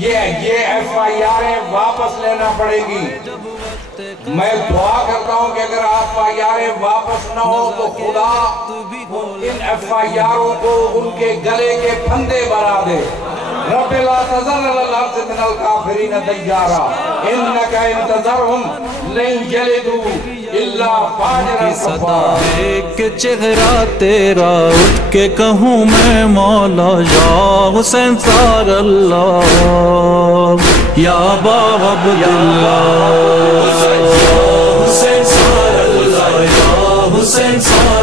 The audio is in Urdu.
یہ FIR واپس لینا پڑے گی۔ میں دعا کرتا ہوں کہ اگر FIR واپس نہ ہو تو خدا ان FIR کو ان کے گلے کے پھندے بنا دے۔ رب لا تذر علی الارض من الکافرین دیارا انک انتظرہم لن یلدوا الا فاجرا کفارا۔ ایک چہرہ تیرا اٹھ کے کہوں میں مولا یا حسین سار اللہ یا با عبداللہ، حسین سار اللہ یا حسین سار